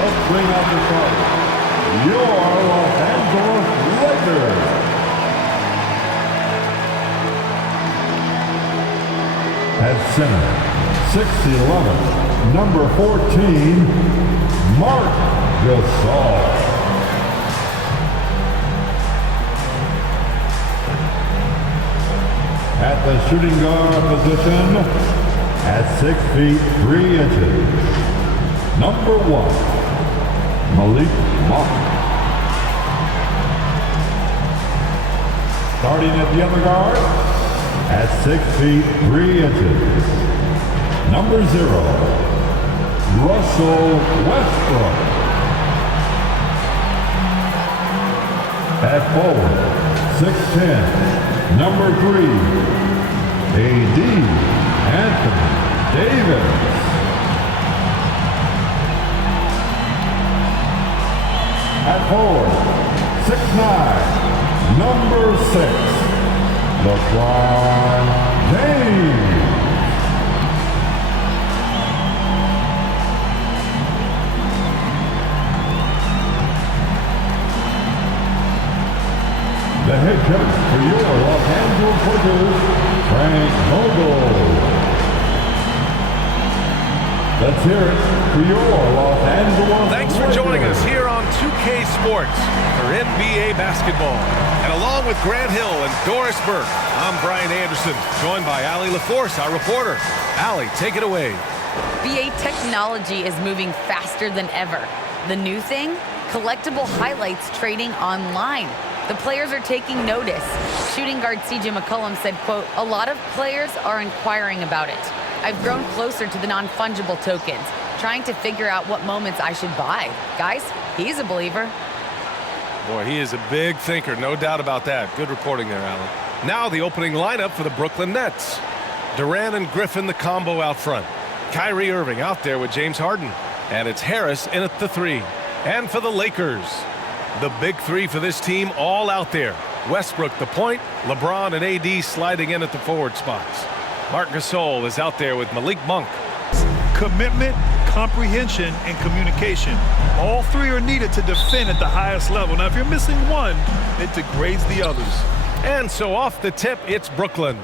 Let's bring out the starters. Your Los Angeles Lakers. At center, 6'11", number 14, Marc Gasol. At the shooting guard position, at 6 feet 3 inches, number 1, Malik Monk. Starting at the other guard, at 6 feet 3 inches, number 0, Russell Westbrook. At forward, 6'10", number 3, AD Anthony Davis. At forward, 6'9", number 6, LeBron James. The head coach for your Los Angeles Lakers, Frank Vogel. Let's hear it for your Los Angeles Thanks for joining us here on 2K Sports for NBA basketball. And along with Grant Hill and Doris Burke, I'm Brian Anderson, joined by Allie LaForce, our reporter. Allie, take it away. NBA technology is moving faster than ever. The new thing? Collectible highlights trading online. The players are taking notice. Shooting guard CJ McCollum said, quote, "A lot of players are inquiring about it. I've grown closer to the non-fungible tokens, trying to figure out what moments I should buy." Guys, he's a believer. Boy, he is a big thinker, no doubt about that. Good reporting there, Allie. Now the opening lineup for the Brooklyn Nets. Durant and Griffin, the combo out front. Kyrie Irving out there with James Harden. And it's Harris in at the 3. And for the Lakers, the big 3 for this team all out there. Westbrook the point, LeBron and AD sliding in at the forward spots. Marc Gasol is out there with Malik Monk. Commitment, comprehension, and communication. All 3 are needed to defend at the highest level. Now, if you're missing one, it degrades the others. And so off the tip, it's Brooklyn.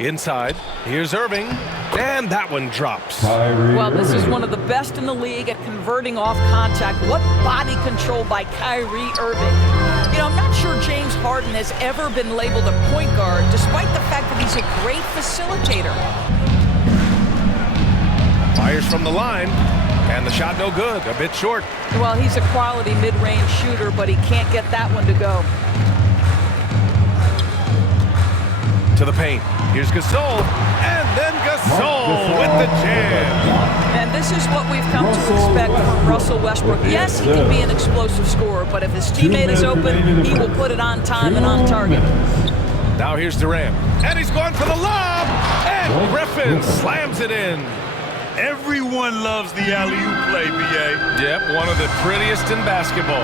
Inside, here's Irving, and that one drops. Well, this is one of the best in the league at converting off contact. What body control by Kyrie Irving. You know, I'm not sure James Harden has ever been labeled a point guard, despite the fact that he's a great facilitator. Fires from the line, and the shot no good, a bit short. Well, he's a quality mid-range shooter, but he can't get that one to go. To the paint. Here's Gasol, and then Gasol with the jam. And this is what we've come to expect from Russell Westbrook. Yes, he can be an explosive scorer, but if his teammate is open, he will put it on time and on target. Now here's Durant, and he's going for the lob, and Griffin slams it in. Everyone loves the alley-oop play, B.A. Yep, one of the prettiest in basketball.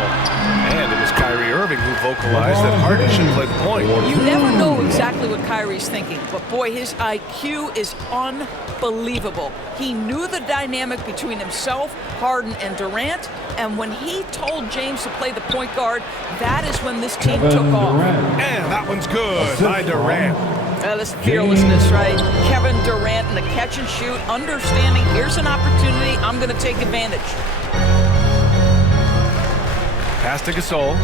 And it was Kyrie Irving who vocalized that Harden should play the point. You never know exactly what Kyrie's thinking, but boy, his IQ is unbelievable. He knew the dynamic between himself, Harden, and Durant, and when he told James to play the point guard, that is when this team took off. And that one's good by Durant. This fearlessness, right? Kevin Durant in the catch and shoot, understanding here's an opportunity, I'm going to take advantage. Pass to Gasol.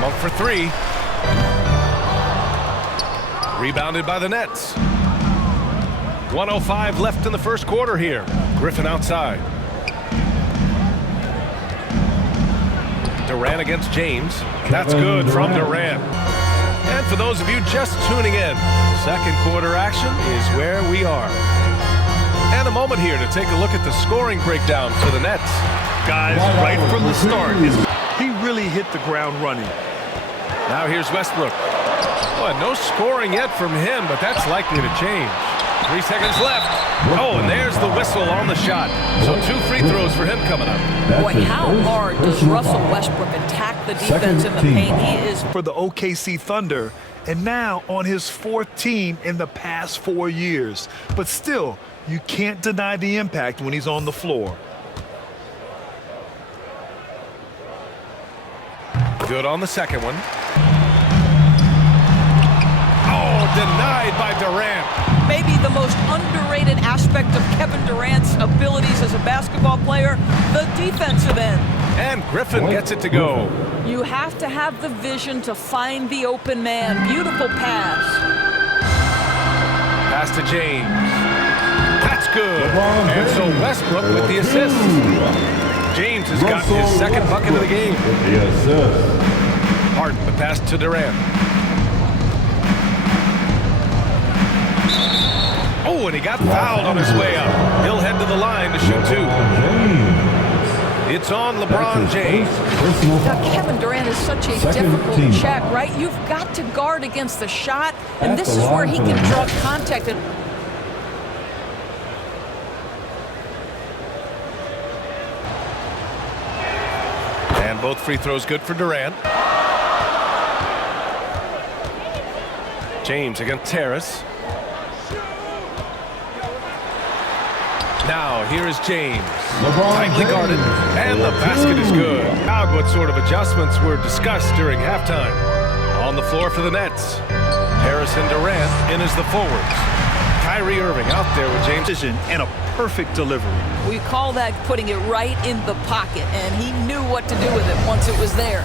Monk for 3. Rebounded by the Nets. 1:05 left in the first quarter here. Griffin outside. Durant against James. That's good from Durant. And for those of you just tuning in, second quarter action is where we are. And a moment here to take a look at the scoring breakdown for the Nets. Guys, right from the start, he really hit the ground running. Now here's Westbrook. Boy, no scoring yet from him, but that's likely to change. 3 seconds left. Oh, and there's the whistle on the shot. So 2 free throws for him coming up. Boy, how hard does Russell Westbrook attack the defense in the paint? He is for the OKC Thunder, and now on his 4th team in the past 4 years. But still, You can't deny the impact when he's on the floor. Good on the second one. Oh, denied by Durant. Maybe the most underrated aspect of Kevin Durant's abilities as a basketball player, the defensive end. And Griffin gets it to go. You have to have the vision to find the open man. Beautiful pass. Pass to James. That's good. And so Westbrook with the assist. James has gotten his second bucket of the game. With the assist. Harden, the pass to Durant. Oh, and he got fouled on his way up. He'll head to the line to shoot two. It's on LeBron James. Now, Kevin Durant is such a difficult check, right? You've got to guard against the shot, and this is where he can draw contact. And both free throws good for Durant. James against Terrace. Now, here is James. Tightly guarded, and the basket is good. God, what sort of adjustments were discussed during halftime? On the floor for the Nets. Harris and Durant in as the forwards. Kyrie Irving out there with James. And a perfect delivery. We call that putting it right in the pocket, and he knew what to do with it once it was there.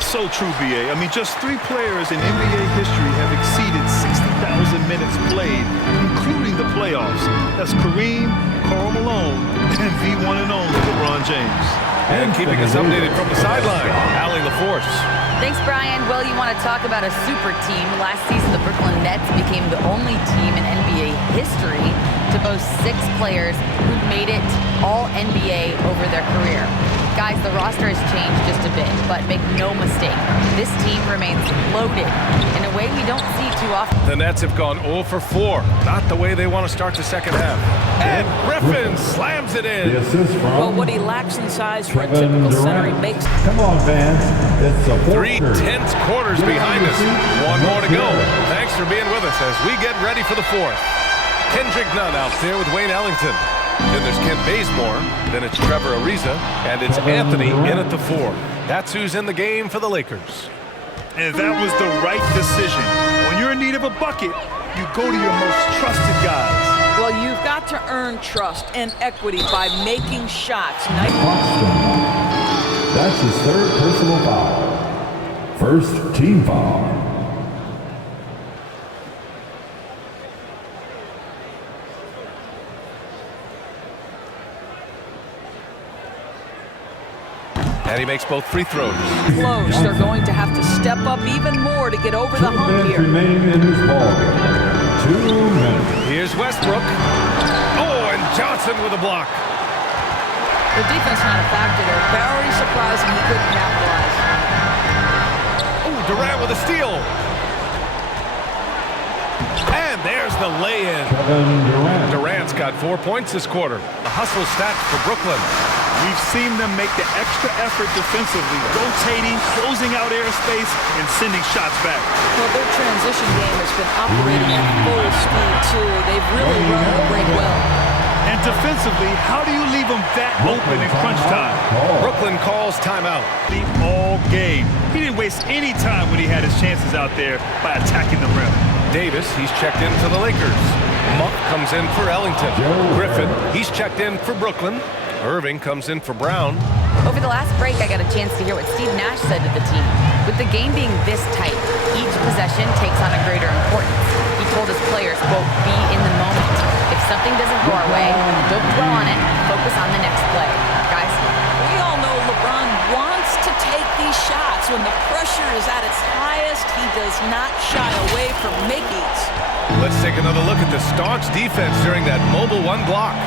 So true, BA. I mean, just 3 players in NBA history have exceeded 60,000 minutes played, including the playoffs. That's Kareem, Karl Malone, and V1 and only LeBron James. And keeping us updated from the sideline, Allie LaForce. Thanks, Brian. Well, you want to talk about a super team. Last season, the Brooklyn Nets became the only team in NBA history to boast 6 players who'd made it all NBA over their career. Guys, the roster has changed just a bit, but make no mistake, this team remains loaded in a way we don't see too often. The Nets have gone 0 for 4. Not the way they want to start the second half. And Griffin slams it in. The assist from Well, what he lacks in size for a typical center, he makes. Come on, fans. It's a 3 tense quarters behind us. One more to go. Thanks for being with us as we get ready for the fourth. Kendrick Nunn out there with Wayne Ellington. Then there's Kent Bazemore, then it's Trevor Ariza, and it's Anthony in at the 4. That's who's in the game for the Lakers. And that was the right decision. When you're in need of a bucket, you go to your most trusted guys. Well, you've got to earn trust and equity by making shots. That's his 3rd personal foul. First team foul. And he makes both free throws. Close. They're going to have to step up even more to get over the hump here. Remaining in this ballgame. 2 minutes. Here's Westbrook. Oh, and Johnson with a block. The defense not a factor there. Very surprising he couldn't capitalize. Oh, Durant with a steal. And there's the lay-in. Durant's got 4 points this quarter. The hustle stats for Brooklyn. We've seen them make the extra effort defensively, rotating, closing out airspace, and sending shots back. Well, their transition game has been operating at full speed, too. They've really run the break well. And defensively, how do you leave them that open in crunch time? Brooklyn calls timeout. All game. He didn't waste any time when he had his chances out there by attacking the rim. Davis, he's checked in for the Lakers. Monk comes in for Ellington. Griffin, he's checked in for Brooklyn. Irving comes in for Brown. Over the last break, I got a chance to hear what Steve Nash said to the team. With the game being this tight, each possession takes on a greater importance. He told his players, quote, be in the moment. If something doesn't go our way, don't dwell on it. Focus on the next play. Guys, we all know LeBron wants to take these shots. When the pressure is at its highest, he does not shy away from making. Let's take another look at the staunch defense during that mobile 1 block.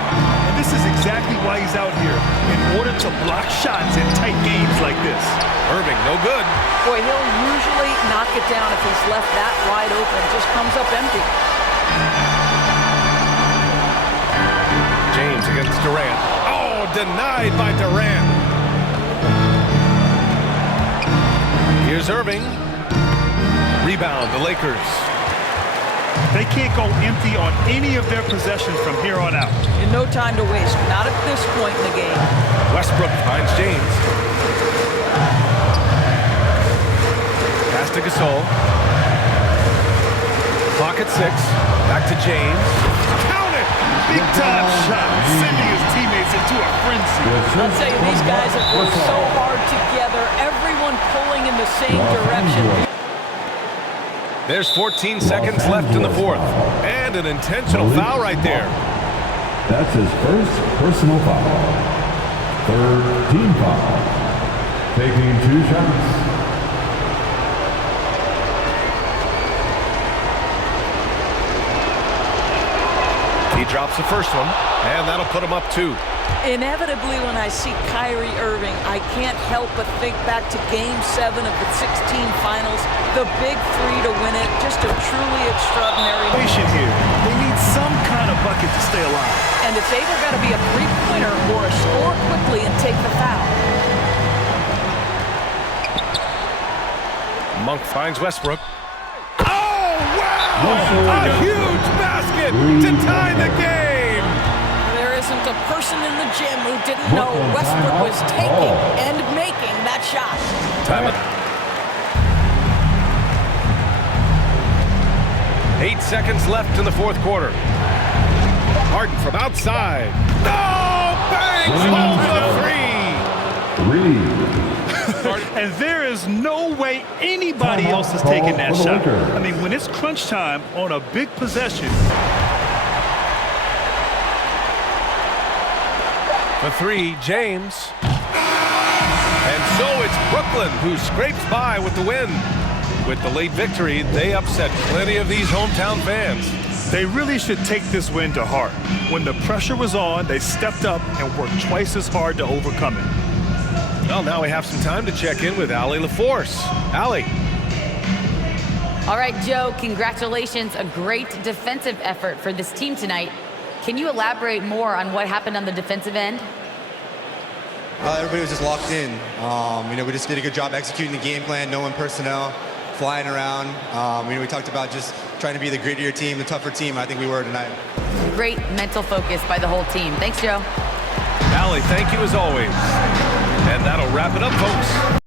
And this is exactly why he's out here, in order to block shots in tight games like this. Irving, no good. Boy, he'll usually knock it down if he's left that wide open. Just comes up empty. James against Durant. Oh, denied by Durant. Here's Irving. Rebound, the Lakers. They can't go empty on any of their possessions from here on out. And no time to waste. Not at this point in the game. Westbrook finds James. Pass to Gasol. Clock at 6. Back to James. Count it! Big time shot, sending his teammates into a frenzy. I'll tell you, these guys have worked so hard together. Everyone pulling in the same direction. There's 14 seconds left in the fourth. And an intentional foul right there. That's his first personal foul. Third team foul. Taking 2 shots. He drops the first one, and that'll put him up 2. Inevitably, when I see Kyrie Irving, I can't help but think back to Game 7 of the 16 finals, the big 3 to win it. Just a truly extraordinary Patient here. They need some kind of bucket to stay alive. And it's either got to be a three-pointer or a score quickly and take the foul. Monk finds Westbrook. Oh, wow! A huge basket to tie the game! There isn't a person in the gym who didn't know Westbrook was taking and making that shot. Time 8 seconds left in the fourth quarter. Harden from outside. No! Banks holds the 3! And there is no way anybody else is taking that shot. I mean, when it's crunch time on a big possession. For 3, James. And so it's Brooklyn who scrapes by with the win. With the late victory, they upset plenty of these hometown fans. They really should take this win to heart. When the pressure was on, they stepped up and worked twice as hard to overcome it. Well, now we have some time to check in with Allie LaForce. Allie. All right, Joe, congratulations. A great defensive effort for this team tonight. Can you elaborate more on what happened on the defensive end? Everybody was just locked in. We just did a good job executing the game plan, knowing personnel, flying around. We talked about just trying to be the grittier team, the tougher team. I think we were tonight. Great mental focus by the whole team. Thanks, Joe. Allie, thank you as always. And that'll wrap it up, folks.